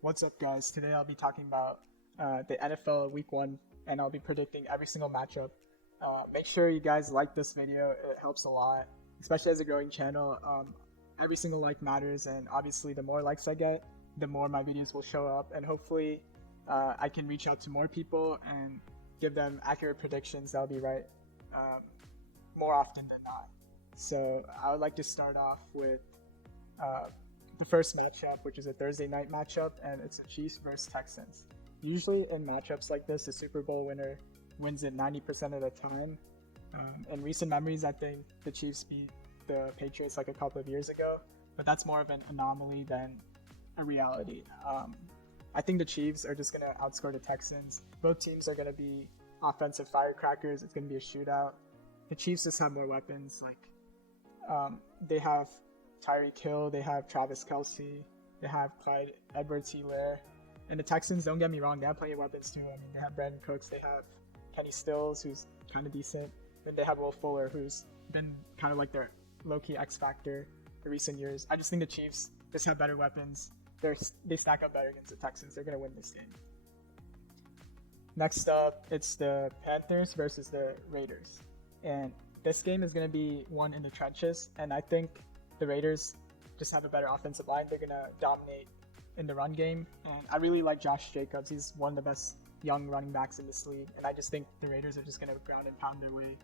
What's up, guys? Today I'll be talking about the NFL Week 1, and I'll be predicting every single matchup. Make sure you guys like this video, it helps a lot, especially as a growing channel. Every single like matters, and obviously, the more likes I get, the more my videos will show up, and hopefully, I can reach out to more people and give them accurate predictions that'll be right more often than not. So, I would like to start off with uh, the first matchup, which is a Thursday night matchup, and it's the Chiefs versus Texans. Usually in matchups like this, the Super Bowl winner wins it 90% of the time. In recent memories, I think the Chiefs beat the Patriots like a couple of years ago, but that's more of an anomaly than a reality. I think the Chiefs are just going to outscore the Texans. Both teams are going to be offensive firecrackers. It's going to be a shootout. The Chiefs just have more weapons. They have Tyreek Hill, they have Travis Kelce, they have Clyde Edwards-Helaire, and the Texans, don't get me wrong, they have plenty of weapons too. I mean, they have Brandon Cooks, they have Kenny Stills, who's kind of decent, and they have Will Fuller, who's been kind of like their low-key X factor for recent years. I just think the Chiefs just have better weapons. They stack up better against the Texans. They're gonna win this game. Next up, it's the Panthers versus the Raiders, and this game is gonna be one in the trenches, and I think the Raiders just have a better offensive line. They're going to dominate in the run game. And I really like Josh Jacobs. He's one of the best young running backs in this league. And I just think the Raiders are just going to ground and pound their way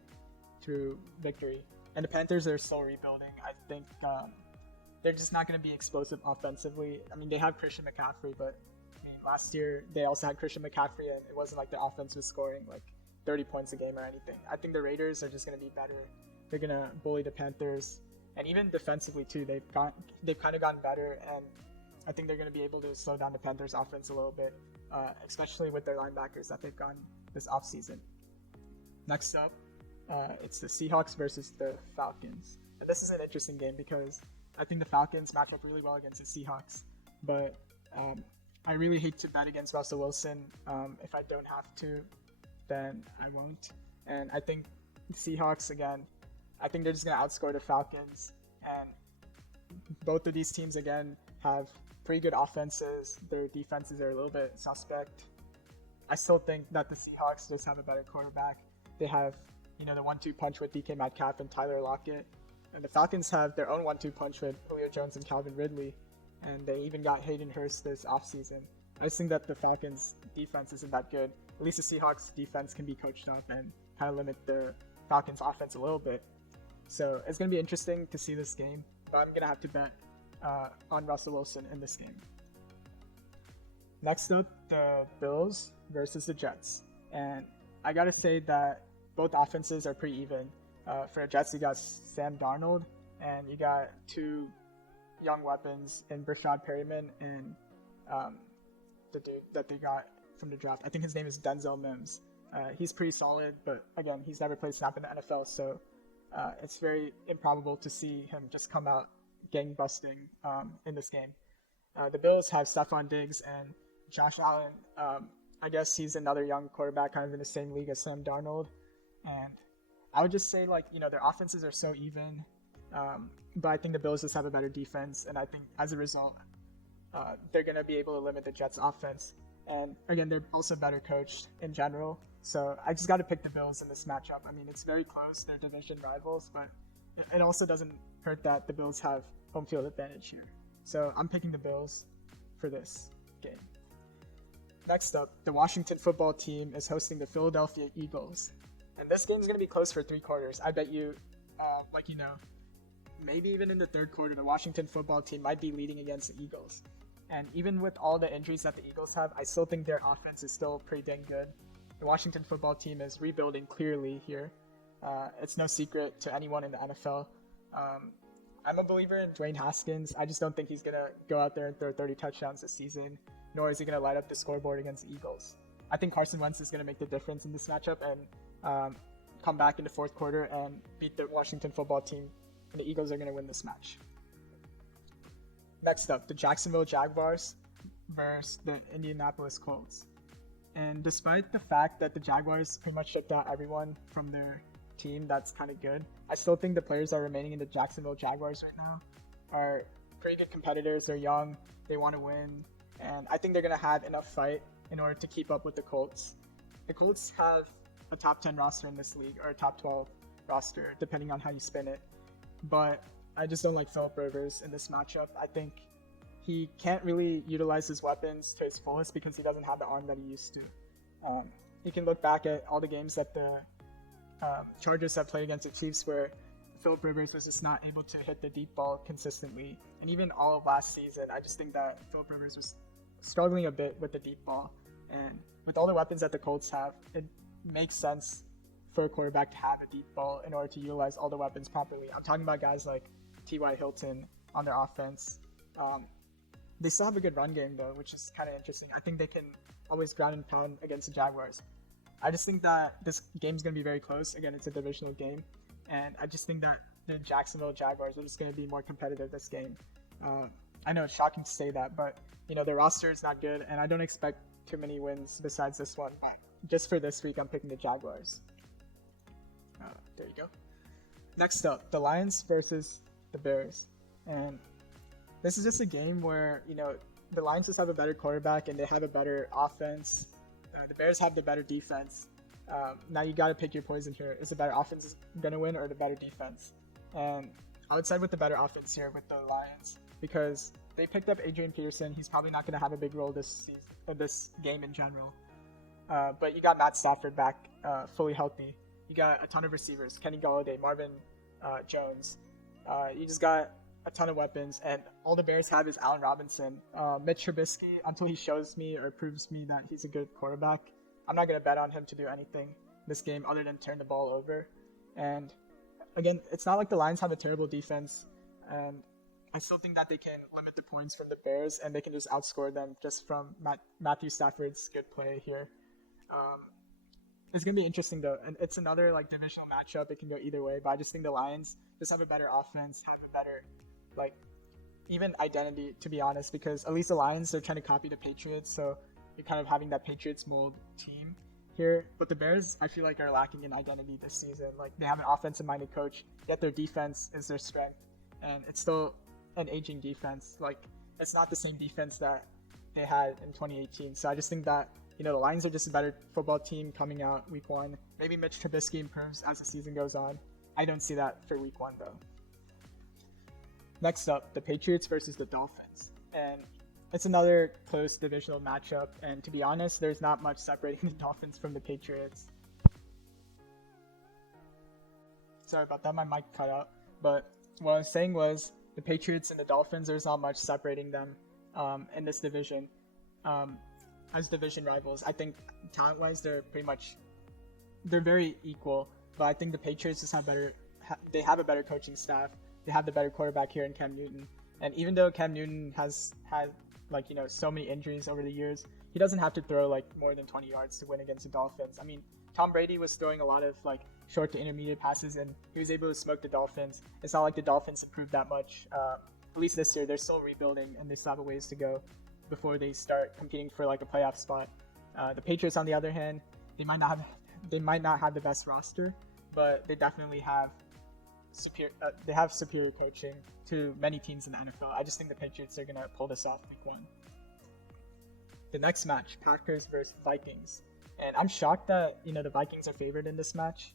through victory. And the Panthers are still rebuilding. I think they're just not going to be explosive offensively. I mean, they have Christian McCaffrey, but I mean, last year they also had Christian McCaffrey, and it wasn't like the offense was scoring like 30 points a game or anything. I think the Raiders are just going to be better. They're going to bully the Panthers. And even defensively too, they've kind of gotten better, and I think they're going to be able to slow down the Panthers' offense a little bit, especially with their linebackers that they've gotten this offseason. Next up, it's the Seahawks versus the Falcons, and this is an interesting game because I think the Falcons match up really well against the Seahawks, but I really hate to bet against Russell Wilson. If I don't have to, then I won't, and I think the Seahawks again. I think they're just going to outscore the Falcons, and both of these teams, again, have pretty good offenses. Their defenses are a little bit suspect. I still think that the Seahawks just have a better quarterback. They have, the 1-2 punch with DK Metcalf and Tyler Lockett, and the Falcons have their own 1-2 punch with Julio Jones and Calvin Ridley, and they even got Hayden Hurst this offseason. I just think that the Falcons' defense isn't that good. At least the Seahawks' defense can be coached up and kind of limit the Falcons' offense a little bit. So it's going to be interesting to see this game, but I'm going to have to bet on Russell Wilson in this game. Next up, the Bills versus the Jets. And I got to say that both offenses are pretty even. For the Jets, you got Sam Darnold, and you got two young weapons in Brashad Perryman and the dude that they got from the draft. I think his name is Denzel Mims. He's pretty solid, but again, he's never played snap in the NFL, so it's very improbable to see him just come out gangbusting in this game. The Bills have Stephon Diggs and Josh Allen. I guess he's another young quarterback kind of in the same league as Sam Darnold. And I would just say, their offenses are so even. But I think the Bills just have a better defense. And I think as a result, they're going to be able to limit the Jets' offense. And again, they're also better coached in general. So I just got to pick the Bills in this matchup. I mean, it's very close. They're division rivals, but it also doesn't hurt that the Bills have home field advantage here. So I'm picking the Bills for this game. Next up, the Washington football team is hosting the Philadelphia Eagles. And this game is going to be close for 3 quarters. I bet you, maybe even in the 3rd quarter, the Washington football team might be leading against the Eagles. And even with all the injuries that the Eagles have, I still think their offense is still pretty dang good. The Washington football team is rebuilding clearly here. It's no secret to anyone in the NFL. I'm a believer in Dwayne Haskins. I just don't think he's going to go out there and throw 30 touchdowns this season, nor is he going to light up the scoreboard against the Eagles. I think Carson Wentz is going to make the difference in this matchup and come back in the 4th quarter and beat the Washington football team, and the Eagles are going to win this match. Next up, the Jacksonville Jaguars versus the Indianapolis Colts. And despite the fact that the Jaguars pretty much shipped out everyone from their team that's kind of good, I still think the players that are remaining in the Jacksonville Jaguars right now are pretty good competitors. They're young, they want to win, and I think they're going to have enough fight in order to keep up with the Colts. The Colts have a top 10 roster in this league, or a top 12 roster, depending on how you spin it. But I just don't like Philip Rivers in this matchup. I think he can't really utilize his weapons to his fullest because he doesn't have the arm that he used to. You can look back at all the games that the Chargers have played against the Chiefs where Philip Rivers was just not able to hit the deep ball consistently. And even all of last season, I just think that Philip Rivers was struggling a bit with the deep ball. And with all the weapons that the Colts have, it makes sense for a quarterback to have a deep ball in order to utilize all the weapons properly. I'm talking about guys like T.Y. Hilton on their offense. They still have a good run game, though, which is kind of interesting. I think they can always ground and pound against the Jaguars. I just think that this game's going to be very close. Again, it's a divisional game. And I just think that the Jacksonville Jaguars are just going to be more competitive this game. I know it's shocking to say that, but their roster is not good, and I don't expect too many wins besides this one. But just for this week, I'm picking the Jaguars. There you go. Next up, the Lions versus the Bears. And this is just a game where, the Lions just have a better quarterback and they have a better offense. The Bears have the better defense. Now you got to pick your poison here. Is the better offense going to win or the better defense? And I would side with the better offense here with the Lions because they picked up Adrian Peterson. He's probably not going to have a big role this season, this game in general. But you got Matt Stafford back fully healthy. You got a ton of receivers, Kenny Golladay, Marvin Jones. You just got a ton of weapons, and all the Bears have is Allen Robinson. Mitch Trubisky, until he shows me or proves me that he's a good quarterback, I'm not going to bet on him to do anything this game other than turn the ball over. And again, it's not like the Lions have a terrible defense, and I still think that they can limit the points from the Bears, and they can just outscore them just from Matthew Stafford's good play here. It's going to be interesting, though, and it's another divisional matchup. It can go either way, but I just think the Lions just have a better offense, have a better even identity, to be honest, because at least the Lions, they're trying to copy the Patriots, so you're kind of having that Patriots mold team here. But the Bears, I feel like, are lacking in identity this season. They have an offensive-minded coach, yet their defense is their strength, and it's still an aging defense. It's not the same defense that they had in 2018. So I just think that the Lions are just a better football team coming out week one. Maybe Mitch Trubisky improves as the season goes on. I don't see that for week one, though. Next up, the Patriots versus the Dolphins. And it's another close divisional matchup. And to be honest, there's not much separating the Dolphins from the Patriots. Sorry about that, my mic cut out. But what I was saying was the Patriots and the Dolphins, there's not much separating them in this division. As division rivals, I think talent-wise, they're very equal. But I think the Patriots just have they have a better coaching staff. They have the better quarterback here in Cam Newton. And even though Cam Newton has had so many injuries over the years, he doesn't have to throw more than 20 yards to win against the Dolphins. I mean, Tom Brady was throwing a lot of short to intermediate passes, and he was able to smoke the Dolphins. It's not like the Dolphins improved that much. At least this year, they're still rebuilding, and they still have a ways to go before they start competing for a playoff spot. The Patriots, on the other hand, they might not have the best roster, but they definitely have superior coaching to many teams in the NFL. I just think the Patriots are going to pull this off week one. The next match, Packers versus Vikings. And I'm shocked that, the Vikings are favored in this match.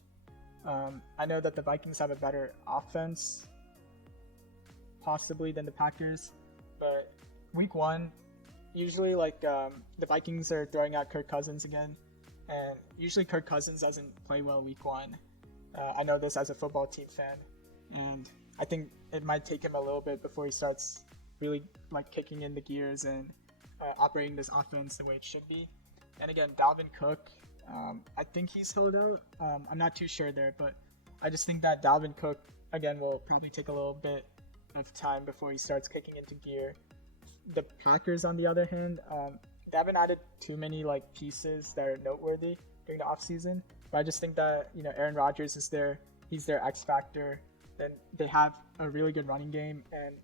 I know that the Vikings have a better offense, possibly, than the Packers. But week one, usually, the Vikings are throwing out Kirk Cousins again. And usually Kirk Cousins doesn't play well week one. I know this as a football team fan. And I think it might take him a little bit before he starts really kicking in the gears and operating this offense the way it should be. And again, Dalvin Cook, I think he's held out. I'm not too sure there, but I just think that Dalvin Cook, again, will probably take a little bit of time before he starts kicking into gear. The Packers, on the other hand, they haven't added too many pieces that are noteworthy during the offseason. But I just think that, Aaron Rodgers is he's their X factor. Then they have a really good running game, and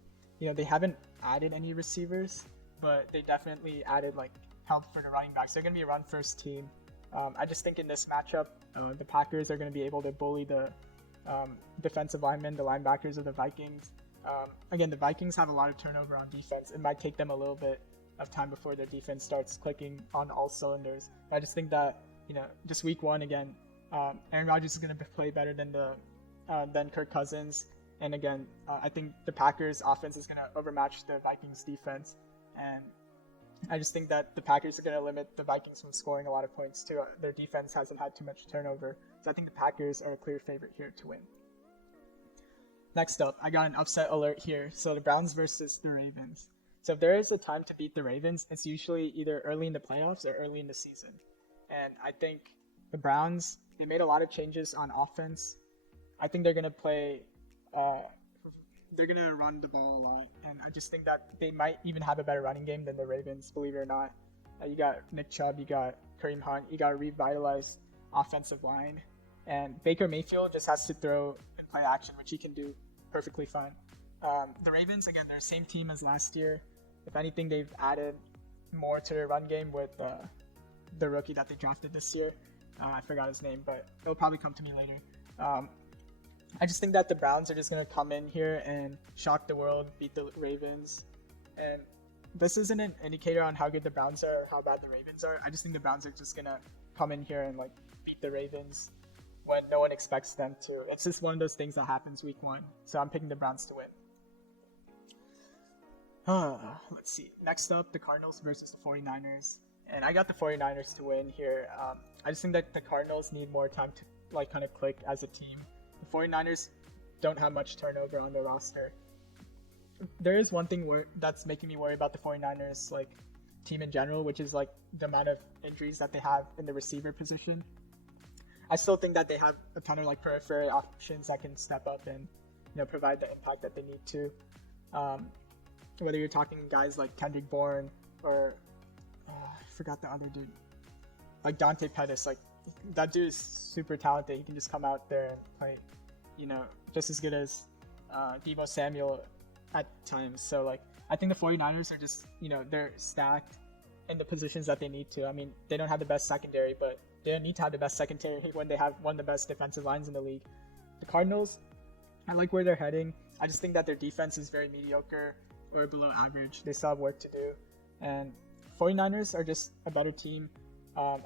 they haven't added any receivers, but they definitely added help for the running backs. They're going to be a run-first team. I just think in this matchup, the Packers are going to be able to bully the defensive linemen, the linebackers of the Vikings. Again, the Vikings have a lot of turnover on defense. It might take them a little bit of time before their defense starts clicking on all cylinders. I just think that, just week one again, Aaron Rodgers is going to play better than Kirk Cousins. And again, I think the Packers offense is going to overmatch the Vikings defense. And I just think that the Packers are going to limit the Vikings from scoring a lot of points too. Their defense hasn't had too much turnover. So I think the Packers are a clear favorite here to win. Next up, I got an upset alert here. So the Browns versus the Ravens. So if there is a time to beat the Ravens, it's usually either early in the playoffs or early in the season. And I think the Browns, they made a lot of changes on offense. I think they're going to play, they're going to run the ball a lot. And I just think that they might even have a better running game than the Ravens, believe it or not. You got Nick Chubb, you got Kareem Hunt, you got a revitalized offensive line. And Baker Mayfield just has to throw and play action, which he can do perfectly fine. The Ravens, again, they're the same team as last year. If anything, they've added more to their run game with the rookie that they drafted this year. I forgot his name, but it'll probably come to me later. I just think that the Browns are just going to come in here and shock the world, beat the Ravens. And this isn't an indicator on how good the Browns are or how bad the Ravens are. I just think the Browns are just going to come in here and beat the Ravens when no one expects them to. It's just one of those things that happens week one. So I'm picking the Browns to win. Let's see. Next up, the Cardinals versus the 49ers. And I got the 49ers to win here. I just think that the Cardinals need more time to kind of click as a team. The 49ers don't have much turnover on their roster. There is one thing that's making me worry about the 49ers team in general, which is the amount of injuries that they have in the receiver position. I still think that they have a ton of periphery options that can step up and provide the impact that they need to. Whether you're talking guys like Kendrick Bourne or I forgot the other dude, Dante Pettis, that dude is super talented. He can just come out there and play, just as good as Deebo Samuel at times. So I think the 49ers are just, they're stacked in the positions that they need to. I mean, they don't have the best secondary, but they don't need to have the best secondary when they have one of the best defensive lines in the league. The Cardinals, I like where they're heading. I just think that their defense is very mediocre or below average. They still have work to do. And 49ers are just a better team.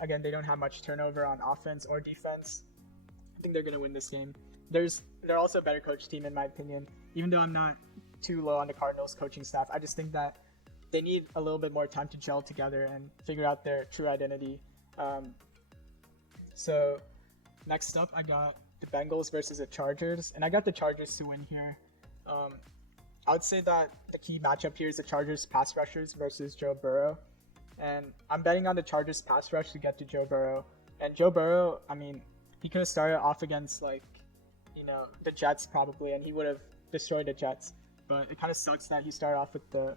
Again, they don't have much turnover on offense or defense. I think they're going to win this game. They're also a better coach team in my opinion. Even though I'm not too low on the Cardinals coaching staff, I just think that they need a little bit more time to gel together and figure out their true identity. So next up, I got the Bengals versus the Chargers, and I got the Chargers to win here. I would say that the key matchup here is the Chargers pass rushers versus Joe Burrow. And I'm betting on the Chargers pass rush to get to Joe Burrow. And Joe Burrow, I mean, he could have started off against the Jets probably, and he would have destroyed the Jets. But it kind of sucks that he started off with the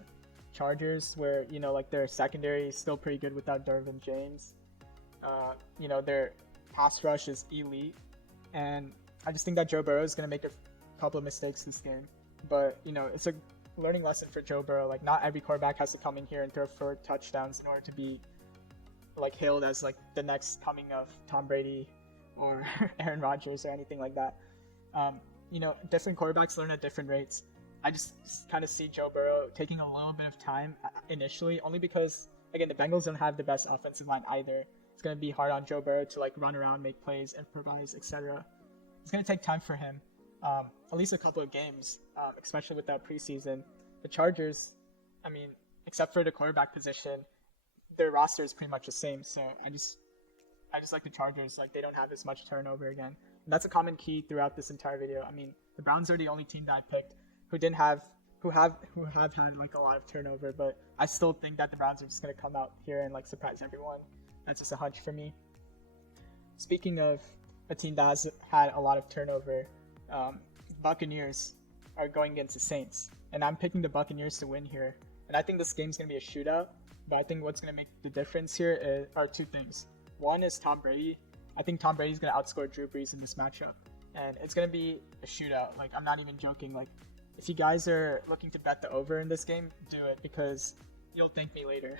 Chargers where, their secondary is still pretty good without Dervin James. Their pass rush is elite. And I just think that Joe Burrow is going to make a couple of mistakes this game. But, it's a learning lesson for Joe Burrow. Not every quarterback has to come in here and throw for touchdowns in order to be hailed as the next coming of Tom Brady or Aaron Rodgers or anything like that. Different quarterbacks learn at different rates. I just kind of see Joe Burrow taking a little bit of time initially, only because, again, the Bengals don't have the best offensive line either. It's going to be hard on Joe Burrow to run around, make plays, improvise, etc. It's going to take time for him. At least a couple of games, especially with that preseason. The Chargers, I mean, except for the quarterback position, their roster is pretty much the same. So I just like the Chargers. They don't have as much turnover again. And that's a common key throughout this entire video. I mean, the Browns are the only team that I picked who have had a lot of turnover, but I still think that the Browns are just gonna come out here and surprise everyone. That's just a hunch for me. Speaking of a team that has had a lot of turnover, Buccaneers are going against the Saints, and I'm picking the Buccaneers to win here. And I think this game's going to be a shootout, but I think what's going to make the difference here are two things. One is Tom Brady. I think Tom Brady's going to outscore Drew Brees in this matchup, and it's going to be a shootout. I'm not even joking. If you guys are looking to bet the over in this game, do it, because you'll thank me later.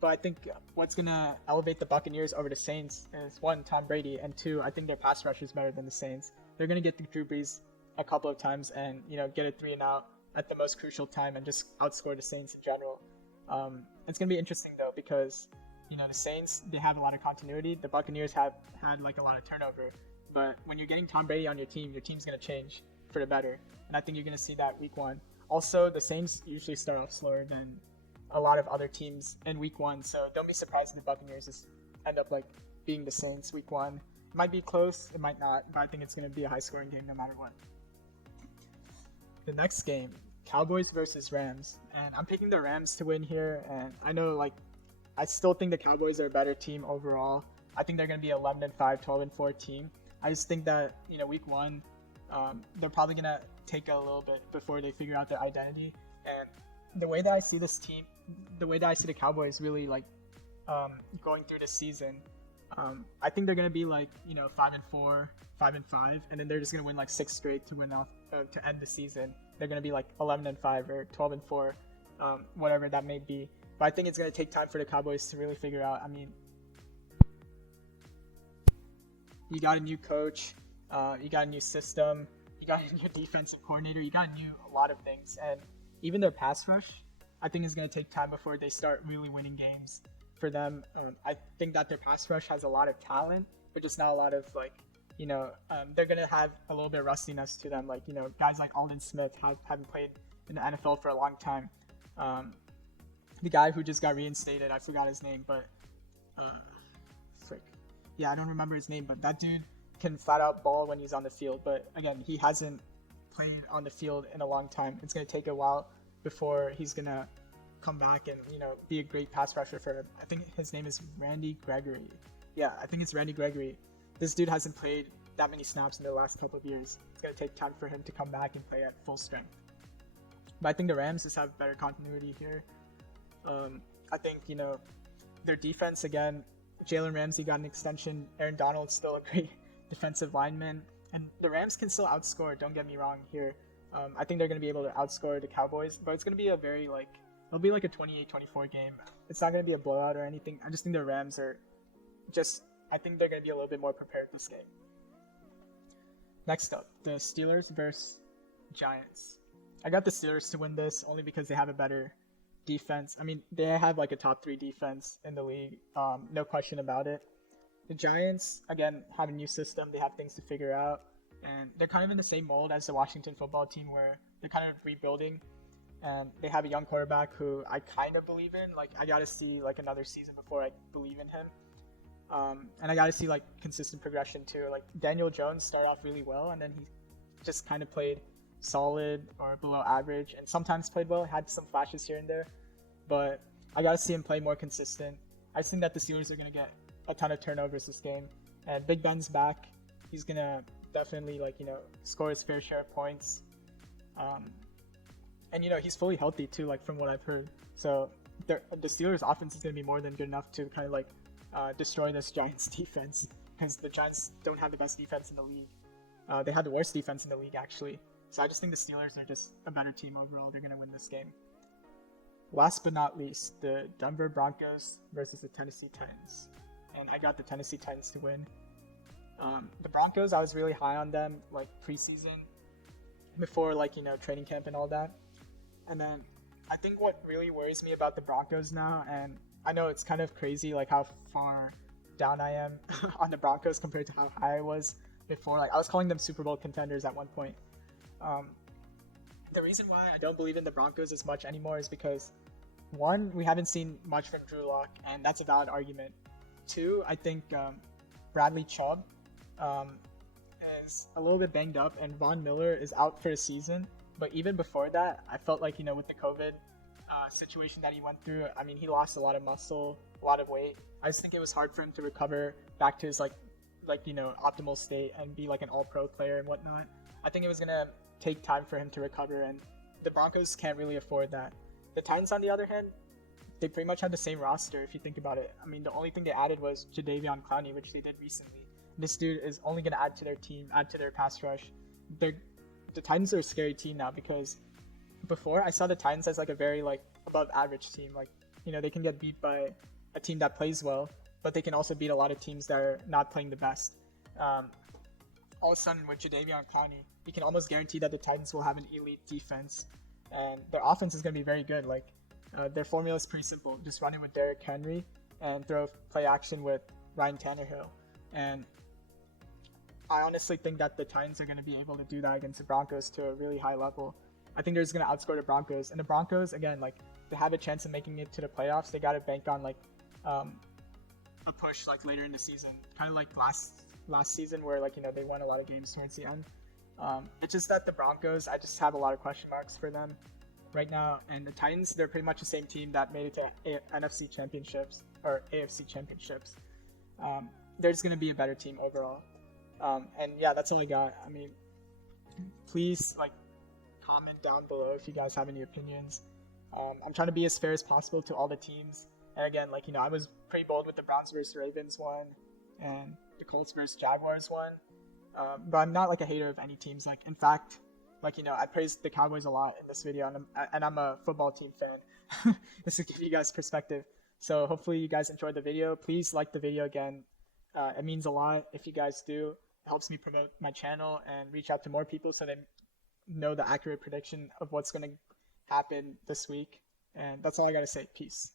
But I think what's going to elevate the Buccaneers over the Saints is, one, Tom Brady, and two, I think their pass rush is better than the Saints. They're going to get the Drew Brees a couple of times and, get a 3-and-out at the most crucial time and just outscore the Saints in general. It's going to be interesting though because the Saints, they have a lot of continuity. The Buccaneers have had like a lot of turnover, but when you're getting Tom Brady on your team's going to change for the better, and I think you're going to see that week 1. Also, the Saints usually start off slower than a lot of other teams in week 1, so don't be surprised if the Buccaneers just end up like being the Saints week 1. It might be close, it might not, but I think it's going to be a high-scoring game no matter what. The next game, Cowboys versus Rams, and I'm picking the Rams to win here, and I know I still think the Cowboys are a better team overall. I think they're going to be 11-5, 12-4 team. I just think that week 1, they're probably going to take a little bit before they figure out their identity. And the way that I see this team, the way that I see the Cowboys really going through the season, I think they're going to be 5-4, 5-5, and then they're just going to win 6 straight to win off to end the season. They're going to be 11-5 or 12-4, whatever that may be. But I think it's going to take time for the Cowboys to really figure out. I mean, you got a new coach, you got a new system, you got a new defensive coordinator, you got a lot of things. And even their pass rush, I think it's going to take time before they start really winning games for them. I think that their pass rush has a lot of talent, but just not a lot of they're going to have a little bit of rustiness to them. Guys like Aldon Smith haven't played in the NFL for a long time. The guy who just got reinstated, I forgot his name, but I don't remember his name, but that dude can flat out ball when he's on the field. But again, he hasn't played on the field in a long time. It's going to take a while before he's going to come back and be a great pass rusher for him. I think his name is Randy Gregory. Yeah, I think it's Randy Gregory. This dude hasn't played that many snaps in the last couple of years. It's going to take time for him to come back and play at full strength. But I think the Rams just have better continuity here. I think, their defense, again, Jalen Ramsey got an extension. Aaron Donald's still a great defensive lineman. And the Rams can still outscore, don't get me wrong here. I think they're going to be able to outscore the Cowboys, but it's going to be a very, it'll be a 28-24 game. It's not going to be a blowout or anything. I just think the Rams I think they're going to be a little bit more prepared this game. Next up, the Steelers versus Giants. I got the Steelers to win this only because they have a better defense. I mean, they have a top 3 defense in the league, no question about it. The Giants, again, have a new system. They have things to figure out, and they're kind of in the same mold as the Washington football team where they're kind of rebuilding, and they have a young quarterback who I kind of believe in. I got to see another season before I believe in him, and I got to see consistent progression too. Daniel Jones started off really well, and then he just kind of played solid or below average, and sometimes played well, had some flashes here and there, but I gotta see him play more consistent. I think that the Steelers are gonna get a ton of turnovers this game, and Big Ben's back. He's gonna definitely score his fair share of points, and he's fully healthy too, from what I've heard. So the Steelers offense is gonna be more than good enough to kind of destroy this Giants defense, because the Giants don't have the best defense in the league. They have the worst defense in the league actually. So I just think the Steelers are just a better team overall. They're going to win this game. Last but not least, the Denver Broncos versus the Tennessee Titans. And I got the Tennessee Titans to win. The Broncos, I was really high on them preseason, before training camp and all that. And then I think what really worries me about the Broncos now, and I know it's kind of crazy how far down I am on the Broncos compared to how high I was before. I was calling them Super Bowl contenders at one point. The reason why I don't believe in the Broncos as much anymore is because, one, we haven't seen much from Drew Lock, and that's a valid argument. Two, I think Bradley Chubb is a little bit banged up, and Von Miller is out for the season. But even before that, I felt with the COVID situation that he went through, I mean, he lost a lot of muscle, a lot of weight. I just think it was hard for him to recover back to his optimal state and be an all-pro player and whatnot. I think it was gonna take time for him to recover, and the Broncos can't really afford that. The Titans, on the other hand, they pretty much had the same roster if you think about it. I mean, the only thing they added was Jadeveon Clowney, which they did recently. This dude is only gonna add to their team, add to their pass rush. The Titans are a scary team now, because before I saw the Titans as a very above average team. They can get beat by a team that plays well, but they can also beat a lot of teams that are not playing the best. All of a sudden with Jadeveon Clowney, you can almost guarantee that the Titans will have an elite defense, and their offense is going to be very good. Their formula is pretty simple: just run it with Derrick Henry and throw play action with Ryan Tannehill. And I honestly think that the Titans are going to be able to do that against the Broncos to a really high level. I think they're just going to outscore the Broncos. And the Broncos, again, like, to have a chance of making it to the playoffs, they got to bank on like a push like later in the season, kind of like last season where, like, they won a lot of games towards the end. It's just that the Broncos, I just have a lot of question marks for them right now. And the Titans, they're pretty much the same team that made it to NFC championships or AFC championships. They're just going to be a better team overall. And yeah, that's all I got. I mean, please, like, comment down below if you guys have any opinions. I'm trying to be as fair as possible to all the teams. And again, like, I was pretty bold with the Browns versus Ravens one and the Colts versus Jaguars one. But I'm not like a hater of any teams. Like, in fact, like, I praised the Cowboys a lot in this video, and I'm a football team fan. This will give you guys perspective. So hopefully you guys enjoyed the video. Please like the video again. It means a lot if you guys do. It helps me promote my channel and reach out to more people so they know the accurate prediction of what's going to happen this week. And that's all I got to say. Peace.